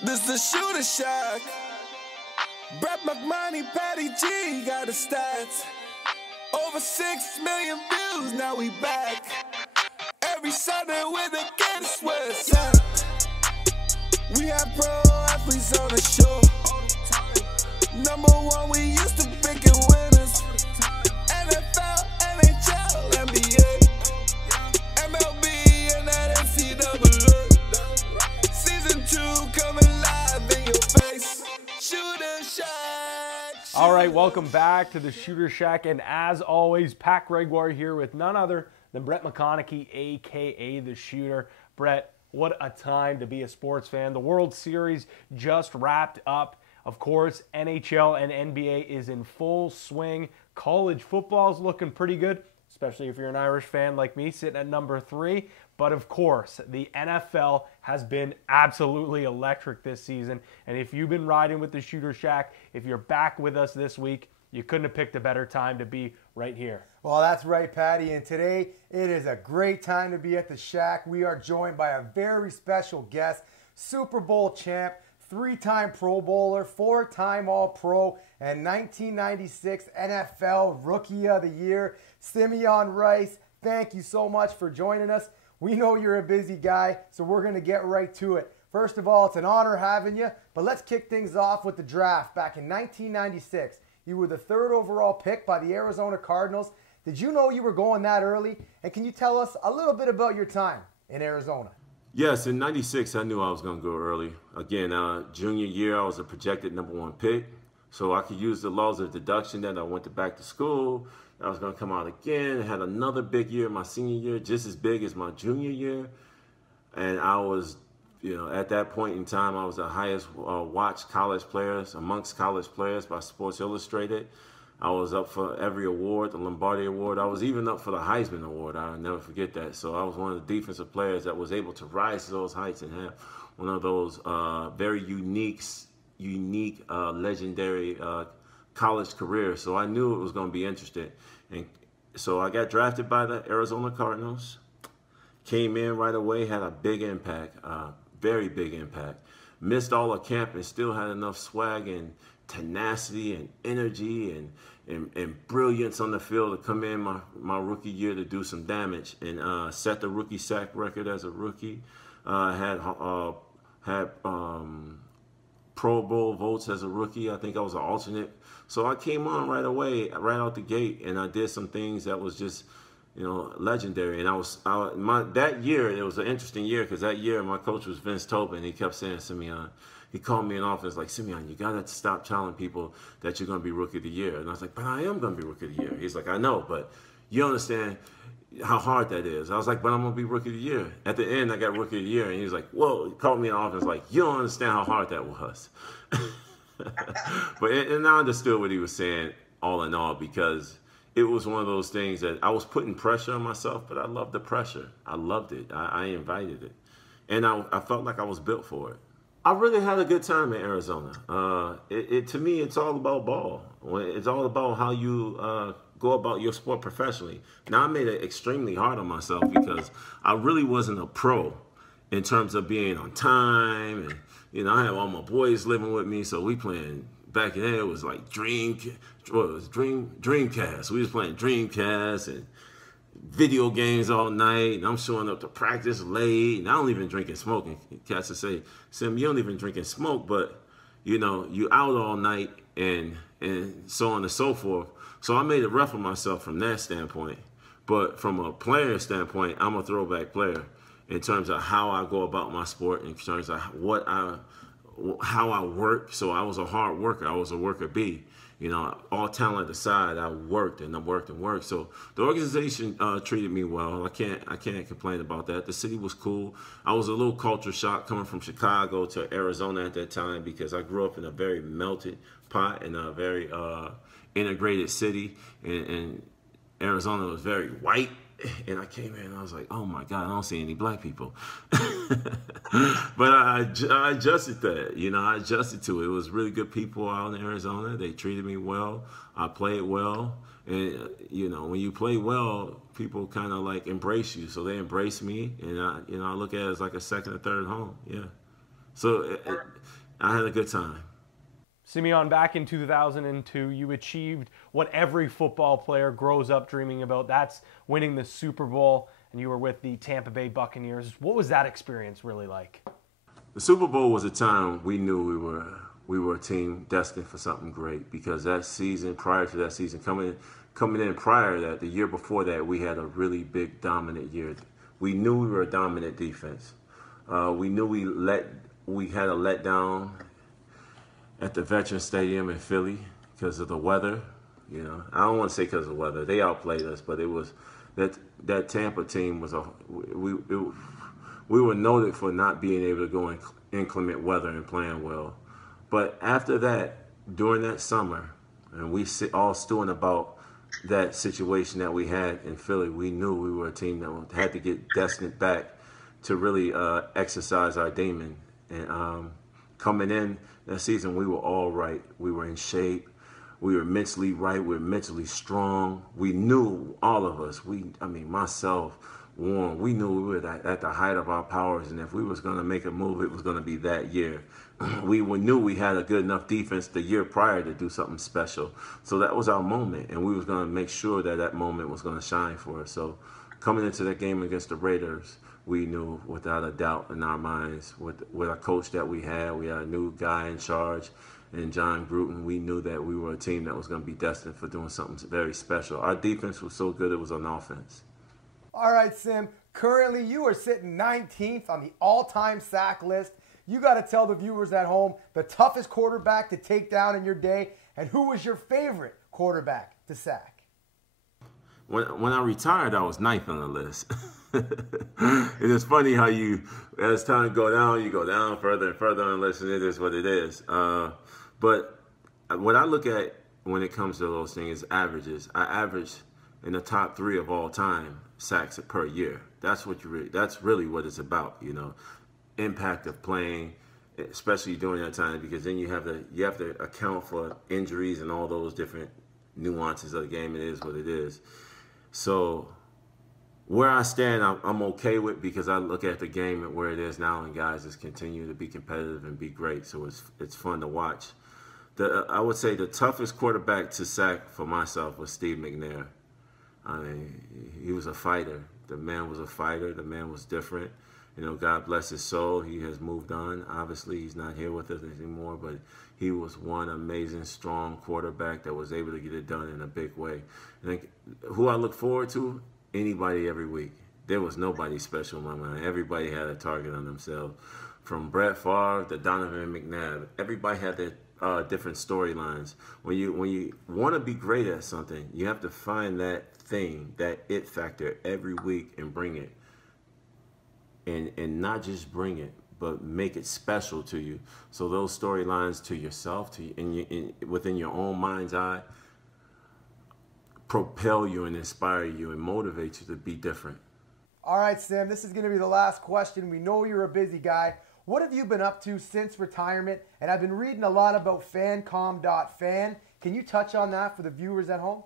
This the shooter shack. Brett McMoney, Patty G got the stats. Over 6 million views, now we back. Every Sunday with the kids swear it's up. We have pro athletes on the show. Number one, we used to picking winners. NFL, NHL, NBA, MLB, and that NCAA. Season 2 coming live in your face. Shooter Shack. All right, welcome back to the Shooter Shack. And as always, Pat Gregoire here with none other than Brett McConaughey, a.k.a. The Shooter. Brett, what a time to be a sports fan. The World Series just wrapped up. Of course, NHL and NBA is in full swing. College football is looking pretty good, especially if you're an Irish fan like me, sitting at number 3. But of course, the NFL has been absolutely electric this season. And if you've been riding with the Shooter Shack, if you're back with us this week, you couldn't have picked a better time to be right here. Well, that's right, Patty. And today, it is a great time to be at the Shack. We are joined by a very special guest, Super Bowl champ, 3-time Pro Bowler, 4-time All-Pro, and 1996 NFL Rookie of the Year, Simeon Rice. Thank you so much for joining us. We know you're a busy guy, so we're going to get right to it. First of all, it's an honor having you, but let's kick things off with the draft. Back in 1996, you were the 3rd overall pick by the Arizona Cardinals. Did you know you were going that early? And can you tell us a little bit about your time in Arizona? Yes, in 96, I knew I was going to go early. Again, junior year, I was a projected #1 pick. So I could use the laws of deduction that I went back to school. I was going to come out again. I had another big year my senior year, just as big as my junior year. And I was, at that point in time, I was the highest watched college players amongst college players by Sports Illustrated. I was up for every award, the Lombardi Award. I was even up for the Heisman Award. I'll never forget that. So I was one of the defensive players that was able to rise to those heights and have one of those very unique, legendary college careers. So I knew it was going to be interesting. And so I got drafted by the Arizona Cardinals. Came in right away, had a big impact, very big impact. Missed all of camp and still had enough swag and tenacity and energy and brilliance on the field to come in my rookie year to do some damage and set the rookie sack record as a rookie. Had Pro Bowl votes as a rookie. I think I was an alternate. So I came on right away, right out the gate, and I did some things that was just, legendary. And that year, it was an interesting year because that year my coach was Vince Tobin. He kept saying, Simeon, he called me in office like, Simeon, you got to stop telling people that you're going to be Rookie of the Year. And I was like, but I am going to be Rookie of the Year. He's like, I know, but you understand how hard that is. I was like, but I'm going to be Rookie of the Year. At the end, I got Rookie of the Year. And he was like, whoa, he called me in office like, you don't understand how hard that was. And I understood what he was saying all in all because it was one of those things that I was putting pressure on myself, but I loved the pressure. I loved it. I invited it. And I felt like I was built for it. I really had a good time in Arizona. To me, it's all about ball. It's all about how you go about your sport professionally. Now, I made it extremely hard on myself because I really wasn't a pro in terms of being on time. And, I had all my boys living with me, so we playing, back in there, it was like Dreamcast. We was playing Dreamcast and video games all night, and I'm showing up to practice late, and I don't even drink and smoke. And cats will say, Sim, you don't even drink and smoke, but, you out all night and so on and so forth. So I made it rough on myself from that standpoint. But from a player standpoint, I'm a throwback player in terms of how I go about my sport, in terms of how I work. So I was a hard worker. I was a worker bee. All talent aside, I worked and I worked and worked. So the organization treated me well. I can't complain about that. The city was cool. I was a little culture shock coming from Chicago to Arizona at that time because I grew up in a very melted pot in a very integrated city. And Arizona was very white. And I came in and I was like, oh my God, I don't see any black people. But I adjusted that, I adjusted to it. It was really good people out in Arizona. They treated me well. I played well. And, when you play well, people kind of embrace you. So they embrace me. And I look at it as like a second or third home. Yeah. So I had a good time. Simeon, back in 2002, you achieved what every football player grows up dreaming about. That's winning the Super Bowl, and you were with the Tampa Bay Buccaneers. What was that experience really like? The Super Bowl was a time we knew we were a team destined for something great, because that season, prior to that season, coming in prior to that, the year before that, we had a really big dominant year. We knew we were a dominant defense. We knew we had a letdown at the Veterans Stadium in Philly because of the weather. You know, I don't want to say because of the weather. They outplayed us, but it was that Tampa team was we were noted for not being able to go in inclement weather and playing well. But after that, during that summer, and we all stewing about that situation that we had in Philly, we knew we were a team that had to get destined back to really exercise our demon. And coming in that season, we were all right. We were in shape. We were mentally right. We were mentally strong. We knew, all of us, myself, Warren, we knew we were at the height of our powers, and if we was going to make a move, it was going to be that year. We knew we had a good enough defense the year prior to do something special. So that was our moment, and we was going to make sure that moment was going to shine for us. So coming into that game against the Raiders, we knew without a doubt in our minds, with a coach that we had a new guy in charge, and John Gruden, we knew that we were a team that was going to be destined for doing something very special. Our defense was so good, it was on offense. All right, Sim, currently you are sitting 19th on the all-time sack list. You got to tell the viewers at home the toughest quarterback to take down in your day, and who was your favorite quarterback to sack? When I retired, I was ninth on the list. It is funny how as time go down, you go down further and further on the list, and it is what it is. But what I look at when it comes to those things is averages. I average in the top 3 of all time sacks per year. That's really what it's about, you know. Impact of playing, especially during that time, because then you have to account for injuries and all those different nuances of the game. It is what it is. So where I stand, I'm okay with, because I look at the game and where it is now, and guys just continue to be competitive and be great. So it's fun to watch. I would say the toughest quarterback to sack for myself was Steve McNair. I mean, he was a fighter. The man was a fighter. The man was different. You know, God bless his soul. He has moved on. Obviously, he's not here with us anymore, but he was one amazing, strong quarterback that was able to get it done in a big way. And who I look forward to, anybody every week. There was nobody special in my mind. Everybody had a target on themselves. From Brett Favre to Donovan McNabb, everybody had their different storylines. When you want to be great at something, you have to find that thing, that it factor every week, and bring it. And not just bring it, but make it special to you. So those storylines to yourself, within your own mind's eye, propel you and inspire you and motivate you to be different. All right, Sam, this is going to be the last question. We know you're a busy guy. What have you been up to since retirement? And I've been reading a lot about fancom.fan. Can you touch on that for the viewers at home?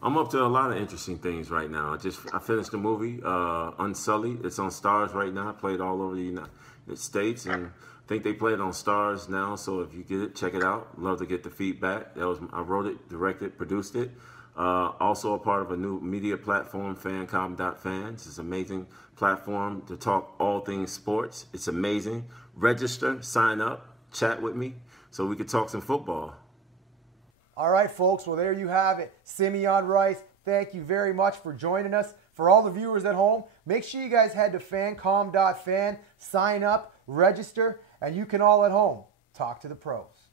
I'm up to a lot of interesting things right now. I finished the movie, Unsullied. It's on Stars right now. Played all over the United States, and I think they play it on Stars now. So if you get it, check it out. Love to get the feedback. I wrote it, directed, produced it. Also a part of a new media platform, fancom.fan. It's an amazing platform to talk all things sports. It's amazing. Register, sign up, chat with me so we could talk some football. All right, folks. Well, there you have it. Simeon Rice, thank you very much for joining us. For all the viewers at home, make sure you guys head to fancom.fan, sign up, register, and you can all at home talk to the pros.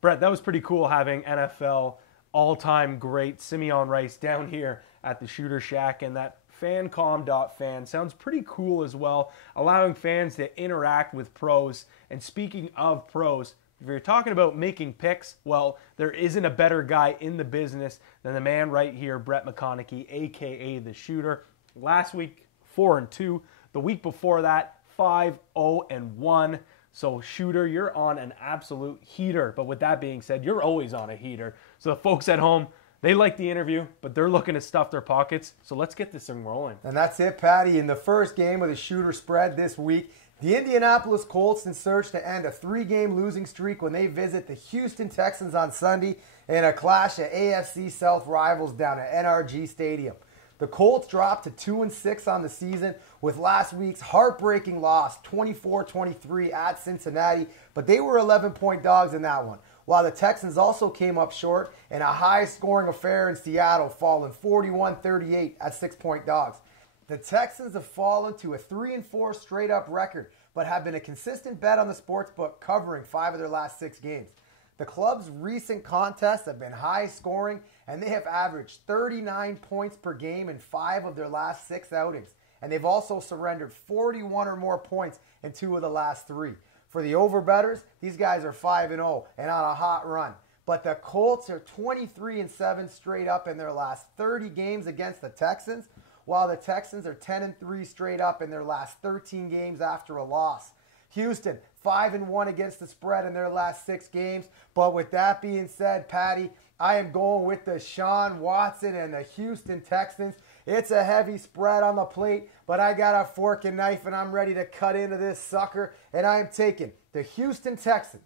Brett, that was pretty cool having NFL all-time great Simeon Rice down here at the Shooter Shack, and that fancom.fan sounds pretty cool as well, allowing fans to interact with pros. And speaking of pros, if you're talking about making picks, well, there isn't a better guy in the business than the man right here, Brett McConaughey, a.k.a. The Shooter. Last week, 4-2. The week before that, 5-0-1. So, Shooter, you're on an absolute heater. But with that being said, you're always on a heater. So, the folks at home, they like the interview, but they're looking to stuff their pockets. So, let's get this thing rolling. And that's it, Patty. In the first game of the Shooter spread this week, The Indianapolis Colts in search to end a 3-game losing streak when they visit the Houston Texans on Sunday in a clash of AFC South rivals down at NRG Stadium. The Colts dropped to 2-6 on the season with last week's heartbreaking loss 24-23 at Cincinnati, but they were 11-point dogs in that one, while the Texans also came up short in a high-scoring affair in Seattle, falling 41-38 at 6-point dogs. The Texans have fallen to a 3-4 straight-up record, but have been a consistent bet on the sportsbook, covering 5 of their last 6 games. The club's recent contests have been high-scoring, and they have averaged 39 points per game in 5 of their last 6 outings. And they've also surrendered 41 or more points in 2 of the last 3. For the overbetters, these guys are 5-0 and on a hot run. But the Colts are 23-7 straight up in their last 30 games against the Texans, while the Texans are 10-3 straight up in their last 13 games after a loss. Houston, 5-1 against the spread in their last 6 games. But with that being said, Patty, I am going with the Sean Watson and the Houston Texans. It's a heavy spread on the plate, but I got a fork and knife and I'm ready to cut into this sucker. And I'm taking the Houston Texans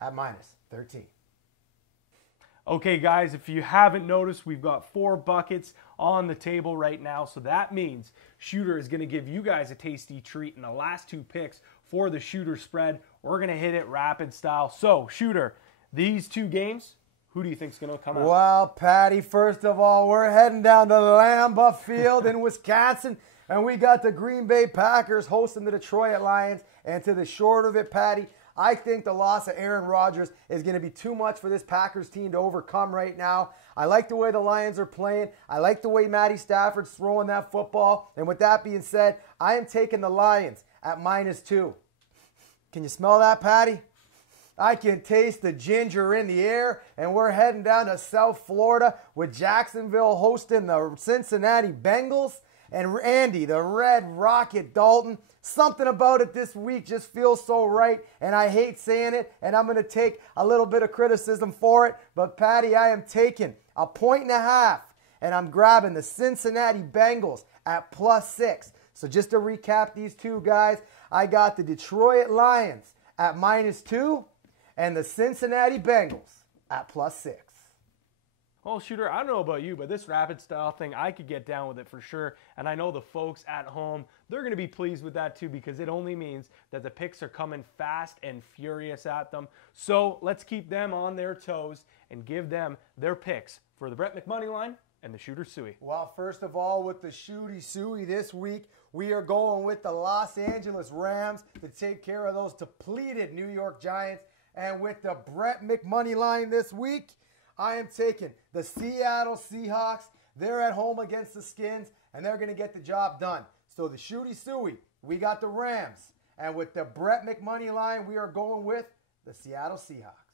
at -13. Okay, guys, if you haven't noticed, we've got 4 buckets on the table right now. So that means Shooter is going to give you guys a tasty treat in the last 2 picks for the Shooter spread. We're going to hit it rapid style. So, Shooter, these 2 games, who do you think is going to come out? Well, Patty, first of all, we're heading down to Lambeau Field in Wisconsin, and we got the Green Bay Packers hosting the Detroit Lions. And to the short of it, Patty, I think the loss of Aaron Rodgers is going to be too much for this Packers team to overcome right now. I like the way the Lions are playing. I like the way Matty Stafford's throwing that football. And with that being said, I am taking the Lions at -2. Can you smell that, Patty? I can taste the ginger in the air, and we're heading down to South Florida with Jacksonville hosting the Cincinnati Bengals and Andy, the Red Rocket Dalton. Something about it this week just feels so right, and I hate saying it, and I'm going to take a little bit of criticism for it. But, Patty, I am taking a 1.5, and I'm grabbing the Cincinnati Bengals at +6. So just to recap these 2 guys, I got the Detroit Lions at -2 and the Cincinnati Bengals at +6. Well, Shooter, I don't know about you, but this rapid style thing, I could get down with it for sure. And I know the folks at home, they're going to be pleased with that too, because it only means that the picks are coming fast and furious at them. So let's keep them on their toes and give them their picks for the Brett McMoney line and the Shooter Suey. Well, first of all, with the Shooty Suey this week, we are going with the Los Angeles Rams to take care of those depleted New York Giants. And with the Brett McMoney line this week, I am taking the Seattle Seahawks. They're at home against the Skins, and they're going to get the job done. So the Shooty Suey, we got the Rams. And with the Brett McMoney line, we are going with the Seattle Seahawks.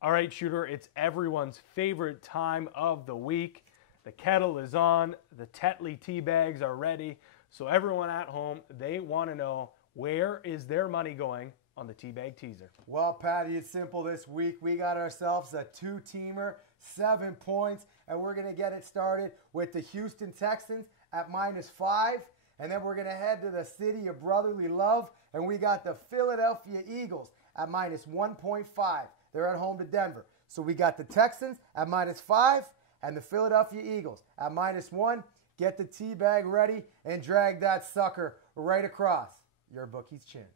All right, Shooter, it's everyone's favorite time of the week. The kettle is on. The Tetley tea bags are ready. So everyone at home, they want to know, where is their money going on the Teabag Teaser? Well, Patty, it's simple this week. We got ourselves a 2-teamer, 7 points, and we're going to get it started with the Houston Texans at -5, and then we're going to head to the city of brotherly love, and we got the Philadelphia Eagles at -1.5. They're at home to Denver. So we got the Texans at -5 and the Philadelphia Eagles at -1. Get the Teabag ready and drag that sucker right across your bookie's chin.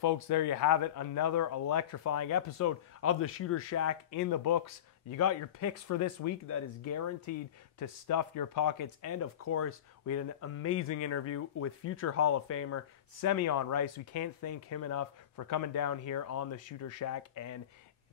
Folks, there you have it. Another electrifying episode of the Shooter Shack in the books. You got your picks for this week. That is guaranteed to stuff your pockets. And of course, we had an amazing interview with future Hall of Famer Simeon Rice. We can't thank him enough for coming down here on the Shooter Shack and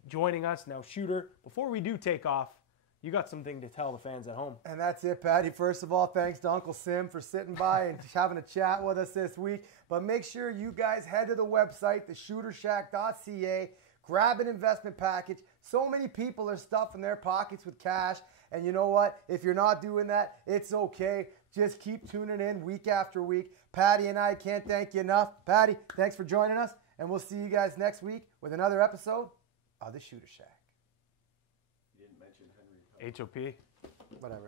joining us. Now, Shooter, before we do take off, you got something to tell the fans at home. And that's it, Patty. First of all, thanks to Uncle Sim for sitting by and having a chat with us this week. But make sure you guys head to the website, theshootershack.ca, grab an investment package. So many people are stuffing their pockets with cash. And you know what? If you're not doing that, it's okay. Just keep tuning in week after week. Patty and I can't thank you enough. Patty, thanks for joining us. And we'll see you guys next week with another episode of the Shooter Shack. HOP. Whatever.